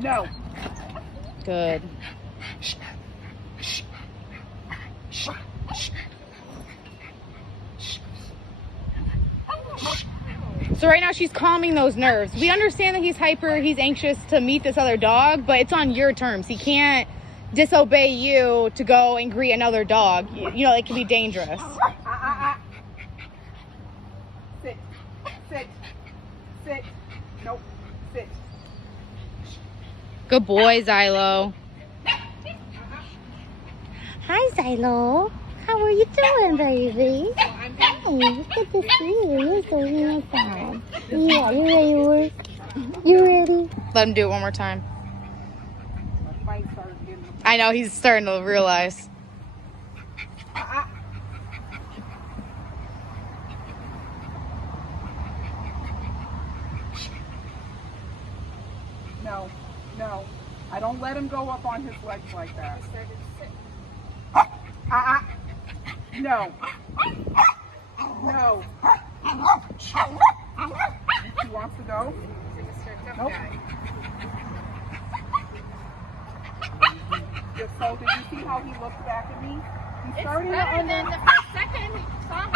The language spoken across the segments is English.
No. Good. So right now she's calming those nerves. We understand that he's hyper, he's anxious to meet this other dog, but it's on your terms. He can't disobey you to go and greet another dog. You know, it can be dangerous. Sit. Sit. Sit. Nope. Sit. Good boy, Xylo. Hi, Xylo. How are you doing, baby? Hi, good to see you. You're so handsome. Yeah, you ready to work? You ready? Let him do it one more time. I know, he's starting to realize. No. No. I don't let him go up on his legs like that. No. No. He wants to go? Nope. So did you see how he looked back at me? He's starting to the first second he saw me.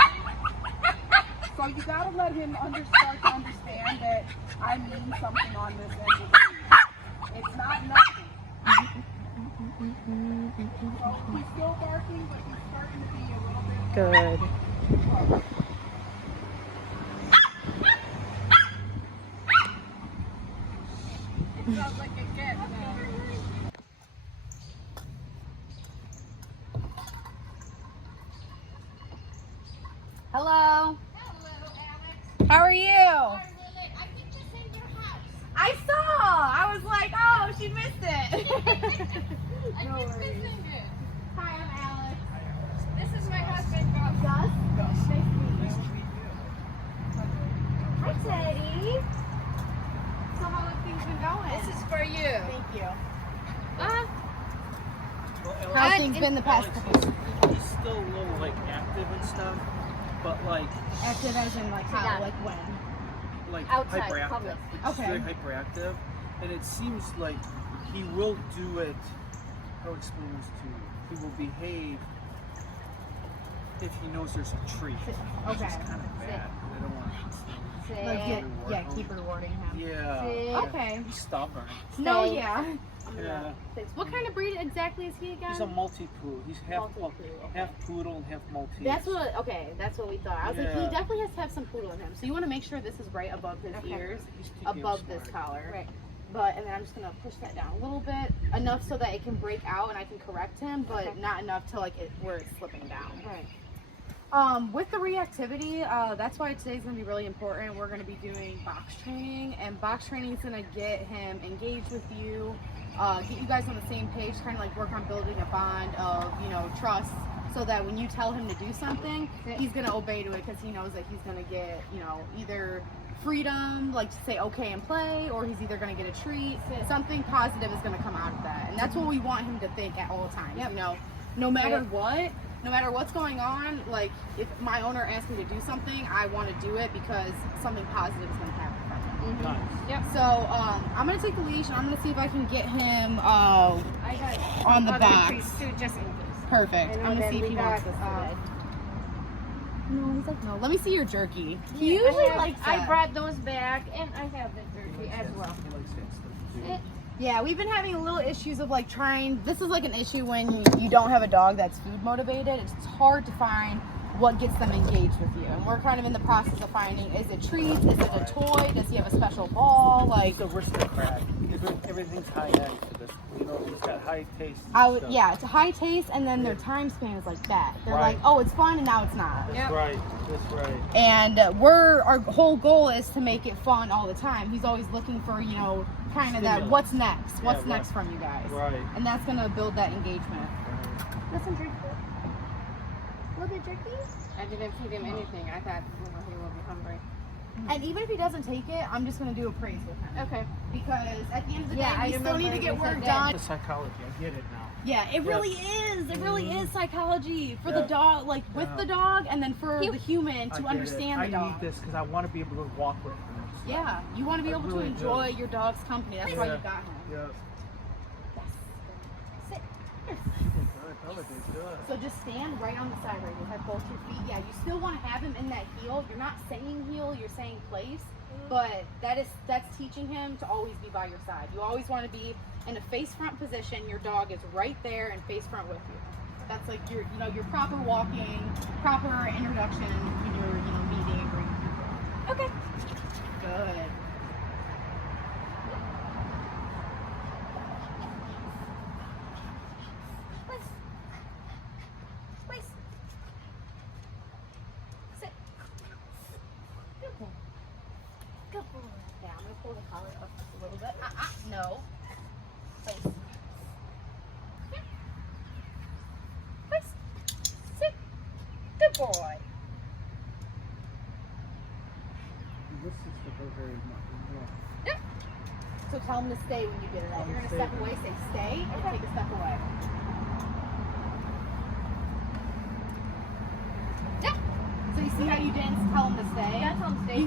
So you gotta let him start to understand that I mean something on this end of the leash. It's not nothing. So he's still barking, but he's starting to be a little bit. Good. It sounds like a kid. Hello. Hello, Alex. How are you? I think this in your house. I saw. I was like, oh, she missed it. I think this in it. Hi, I'm Alex. This is my husband, Gus. Gus. Nice to meet you. Hi, Teddy. So how have things been going? This is for you. Thank you. Well, How's things been the past couple weeks? he's still a little like active and stuff, but like Active as in like how? Like when? Outside, hyperactive. public. It's Okay. very hyperactive, and it seems like he will do it. How to explain this to you? He will behave if he knows there's a treat. Which Okay. is kind of bad. I don't want to. Like, keep rewarding him. Yeah. Okay. He's stubborn. No, yeah. Yeah. What kind of breed exactly is he again? He's a Maltipoo. He's half Maltipoo, okay. half poodle and half Maltese. That's what. Okay, that's what we thought. I was like, he Yeah. definitely has to have some poodle in him. So you want to make sure this is right above his ears, He's too damn above this smart. collar. Right. But and then I'm just gonna push that down a little bit, enough so that it can break out and I can correct him, but not enough to like where it's slipping down. Right. With the reactivity, that's why today's gonna be really important. We're gonna be doing box training, and box training is gonna get him engaged with you, get you guys on the same page, kind of like work on building a bond of, you know, trust, so that when you tell him to do something, he's gonna obey to it because he knows that he's gonna get, you know, either freedom, like to say okay and play, or he's either gonna get a treat. Something positive is gonna come out of that, and that's what we want him to think at all times. You know, no matter what. No matter what's going on, like if my owner asks me to do something, I want to do it because something positive is going to happen from it. Nice. Yep. So I'm going to take the leash and I'm going to see if I can get him on the box. Too, just in case. Perfect. I'm going to see if he wants this today. No, he's like, no. Let me see your jerky. He usually likes that. I brought those back, and I have the jerky as well. He likes that stuff too. Yeah, we've been having a little issues of like trying, this is like an issue when you don't have a dog that's food motivated. It's hard to find what gets them engaged with you. And we're kind of in the process of finding, is it treats, is it a toy, does he have a special ball? Like, He's a aristocrat. Everything's high end for this. You know, he's got high taste. yeah, it's a high taste, and then their time span is like that. They're Right. like, oh, it's fun, and now it's not. That's right. That's right. And our whole goal is to make it fun all the time. He's always looking for, you know, kind of that, what's next? What's Yeah, next from you guys? Right. And that's going to build that engagement. Listen, jerky. A little bit jerky? I didn't feed him anything. I thought, you know, he will be hungry. And even if he doesn't take it, I'm just going to do a praise with him. Okay. Because at the end of the day, I we still need to get work done. The psychology. I get it now. Yeah, it really is. It really is psychology for the Yeah. dog, like with Yeah. the dog, and then for the human I to get understand it. the dog. I need this because I want to be able to walk with him. Yeah, you want to be able to really enjoy your dog's company. That's why you got him. Yeah. Sit. Good. So just stand right on the side right here. Have both your feet. Yeah, you still want to have him in that heel. You're not saying heel, you're saying place. But that's teaching him to always be by your side. You always want to be in a face front position. Your dog is right there and face front with you. That's like your your proper walking, proper introduction when you're meeting and greeting people. Okay. Good. Place. Sit. Good boy. Good boy. Yeah, I'm gonna pull the collar up just a little bit. No. Place. Yeah. Place. Sit. Good boy. This is for her very much. Yeah. So tell him to stay when you get it out. If you're gonna step away, say stay and take a step away. Yeah. So you see how you didn't tell him to stay? Yeah, tell him to stay.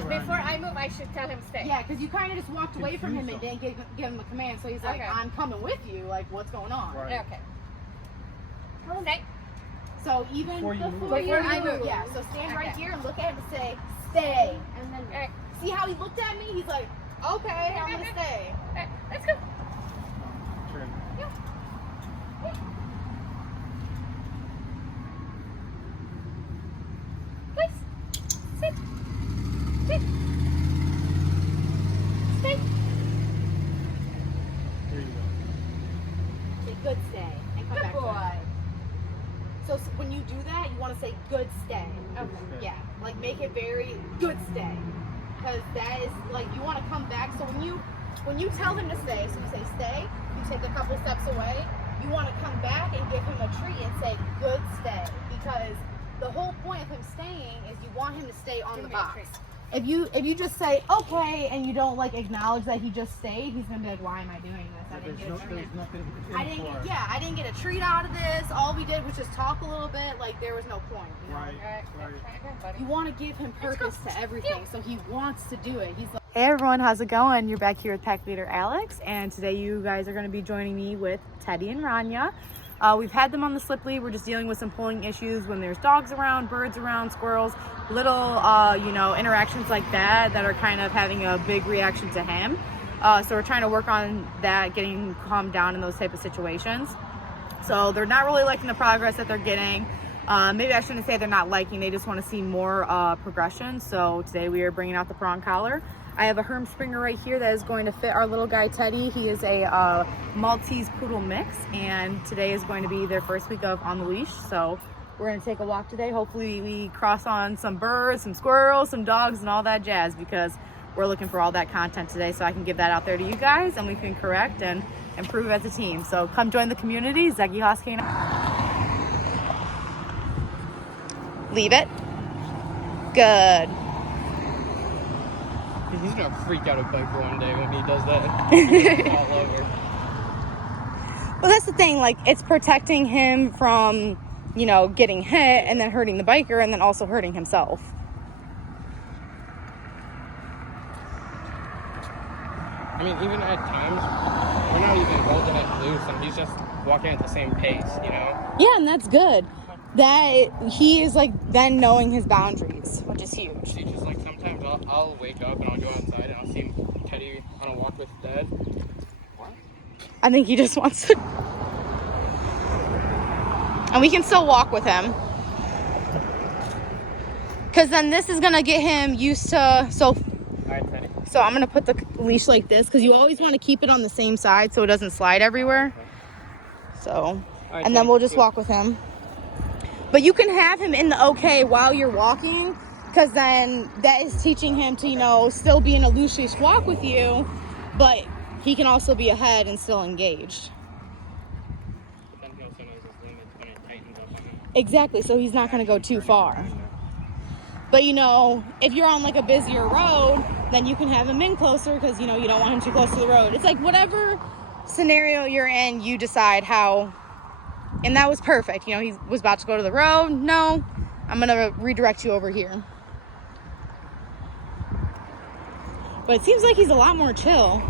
So before I move, I should tell him stay. Yeah, because you kind of just walked away from him and didn't give him a command. So he's like, Okay. I'm coming with you. Like, what's going on? Right. Okay. Tell him stay. So even Before you move. before I move. yeah. So stand right Okay. here and look at him and say, stay. And then Alright. See how he looked at me? He's like, okay, I'm gonna stay. let's go. Turn. Place. Sit. Sit. Stay. Here you go. Say good stay and come back. Good boy. So when you do that, you want to say good stay. Okay. Yeah, like make it very good stay, because that is like you want to come back. So when you tell him to stay, so you say stay, you take a couple steps away. You want to come back and give him a treat and say good stay, because the whole point of him staying is you want him to stay on the box. If you just say okay and you don't like acknowledge that he just stayed, he's gonna be like, why am I doing this? I didn't get a treat. There's nothing I didn't get a treat out of this. All we did was just talk a little bit. Like there was no point. You know? Right. You want to give him purpose to everything, so he wants to do it. He's like, hey everyone, how's it going? You're back here with Pack Leader Alex, and today you guys are going to be joining me with Teddy and Rania. We've had them on the slip lead. We're just dealing with some pulling issues when there's dogs around, birds around, squirrels, little, interactions like that are kind of having a big reaction to him. So we're trying to work on that, getting calmed down in those type of situations. So they're not really liking the progress that they're getting. Maybe I shouldn't say they're not liking, they just want to see more progression. So today we are bringing out the prong collar. I have a Herm Springer right here that is going to fit our little guy Teddy. He is a Maltese Poodle mix, and today is going to be their first week of on the leash. So we're going to take a walk today. Hopefully we cross on some birds, some squirrels, some dogs, and all that jazz, because we're looking for all that content today, so I can give that out there to you guys and we can correct and improve as a team. So come join the community. Szegi Haus K9. Leave it. Good. He's gonna freak out a biker one day when he does that. All over. Well, that's the thing. Like, it's protecting him from, getting hit and then hurting the biker and then also hurting himself. I mean, even at times, we're not even holding it loose, and he's just walking at the same pace, Yeah, and that's good. That he is like then knowing his boundaries, which is huge. See, just like sometimes I'll wake up and I'll go outside and I'll see Teddy on a walk with Dad. What? I think he just wants to. And we can still walk with him. Because then this is going to get him used to. So I'm going to put the leash like this, because you always want to keep it on the same side so it doesn't slide everywhere. So, and then we'll just walk with him. But you can have him in the okay while you're walking, because then that is teaching him to, still be in a loose leash walk with you, but he can also be ahead and still engaged. Then he also knows his limits when it tightens up on him. Exactly, so he's not going to go too far. But if you're on like a busier road, then you can have him in closer, because you don't want him too close to the road. It's like whatever scenario you're in, you decide how. And that was perfect. He was about to go to the road. No, I'm going to redirect you over here. But it seems like he's a lot more chill.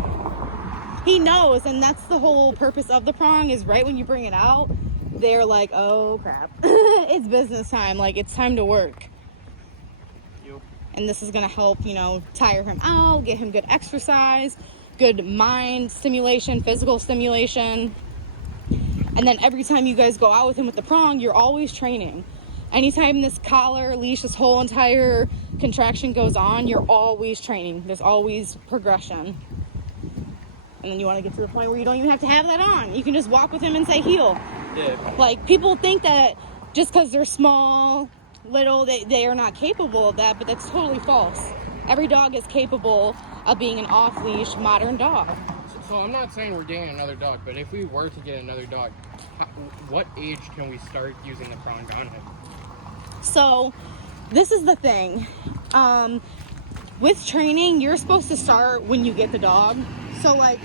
He knows, and that's the whole purpose of the prong, is right when you bring it out, they're like, oh crap, it's business time, like it's time to work. Yep. And this is gonna help, you know, tire him out, get him good exercise, good mind stimulation, physical stimulation. And then every time you guys go out with him with the prong, you're always training. Anytime this collar, leash, this whole entire contraction goes on, you're always training. There's always progression. And then you want to get to the point where you don't even have to have that on. You can just walk with him and say heel. Yeah. Like, people think that just because they're small, little, they are not capable of that, but that's totally false. Every dog is capable of being an off-leash, modern dog. So I'm not saying we're getting another dog, but if we were to get another dog, what age can we start using the prong on him? So, this is the thing. With training, you're supposed to start when you get the dog. So like,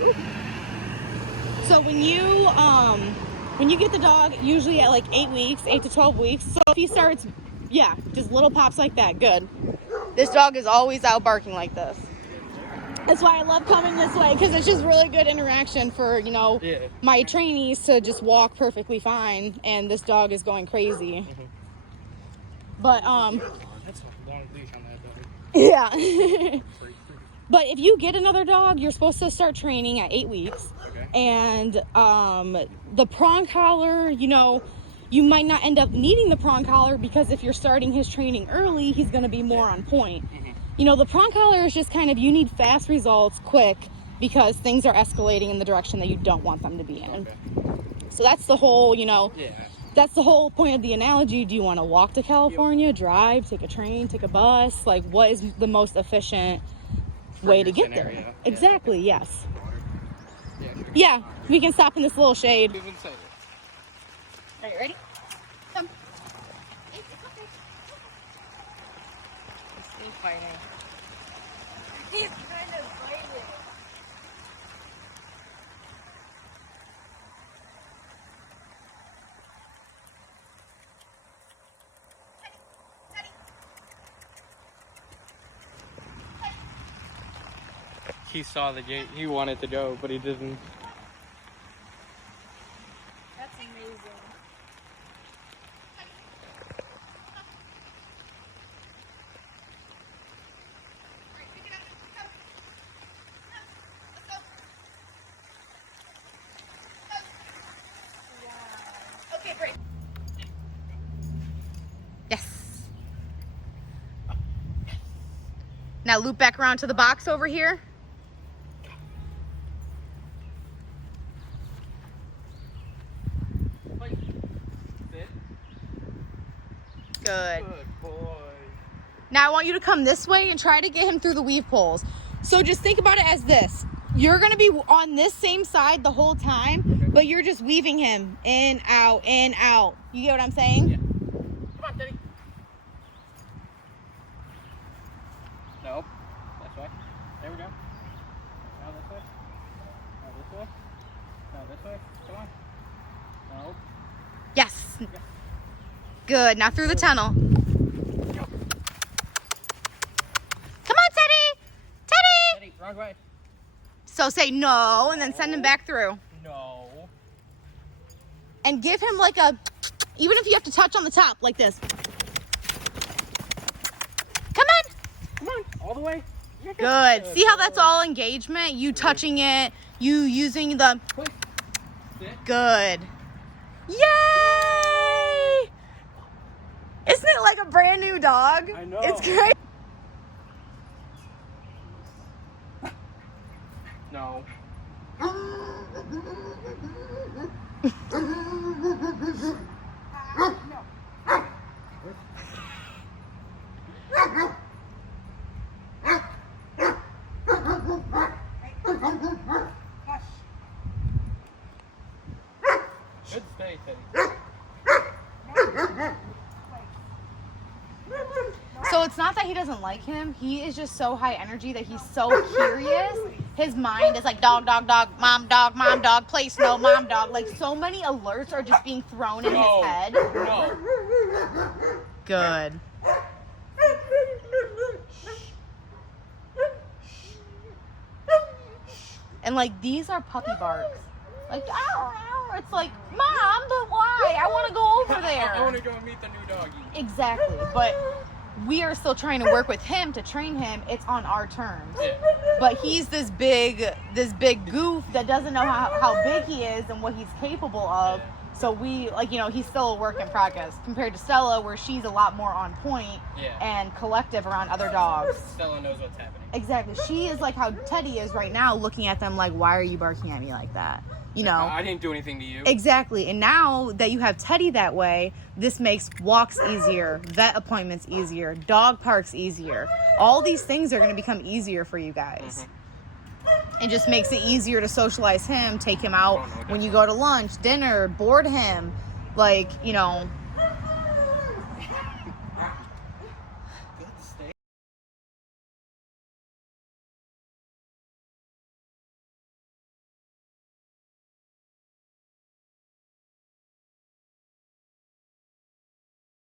so when you get the dog, usually at like 8 weeks, 8 to 12 weeks. So if he starts, yeah, just little pops like that, good. This dog is always out barking like this. That's why I love coming this way, because it's just really good interaction for, you know, my trainees to just walk perfectly fine, and this dog is going crazy. Mm-hmm. But That's a long leash on that dog. yeah. But if you get another dog, you're supposed to start training at 8 weeks. Okay. And the prong collar, you know, you might not end up needing the prong collar, because if you're starting his training early, he's going to be more on point. Mm-hmm. You know, the prong collar is just kind of, you need fast results quick, because things are escalating in the direction that you don't want them to be in. Okay. So that's the whole, you know, Yeah. that's the whole point of the analogy. Do you want to walk to California, drive, take a train, take a bus? Like, what is the most efficient way to get there? Scenario. Exactly, yes. Yeah, sure. Yeah, we can stop in this little shade. Even say it. Are you ready? Come. He's fighting. He's kind of fighting. He saw the gate. He wanted to go, but he didn't. That's amazing. Okay, great. Yes. Now loop back around to the box over here. Good. Good boy. Now I want you to come this way and try to get him through the weave poles. So just think about it as this. You're going to be on this same side the whole time, but you're just weaving him in, out, in, out. You get what I'm saying? Yeah. Come on, Daddy. Nope. This way. There we go. Now this way. Now this way. Now this way. Come on. Nope. Yes. Good. Now through the tunnel. Come on, Teddy. Teddy. Daddy, wrong way. So say no and then send him back through. No. And give him like a, even if you have to touch on the top like this. Come on. Come on. All the way. Good. See how that's all engagement? You touching it, you using the, Quick. Sit. good. Yay! Isn't it like a brand new dog? I know. It's great. No. Good stay, Teddy. So it's not that he doesn't like him. He is just so high energy that he's so curious. His mind is like dog, dog, dog, mom, dog, place, no, mom, dog. Like so many alerts are just being thrown in his head. No. Good. And like these are puppy barks. Like, ow, ow. It's like, Mom, but why? I want to go over there. I want to go meet the new doggy. Exactly. But we are still trying to work with him to train him. It's on our terms. Yeah. But he's this big goof that doesn't know how big he is and what he's capable of. Yeah. So we, like, you know, he's still a work in progress compared to Stella, where she's a lot more on point and collective around other dogs. Stella knows what's happening. Exactly. She is like how Teddy is right now, looking at them like, why are you barking at me like that? You know? I didn't do anything to you. Exactly. And now that you have Teddy that way, this makes walks easier, vet appointments easier, dog parks easier. All these things are going to become easier for you guys. It just makes it easier to socialize him, take him out when you go to lunch, dinner, board him. Like, you know,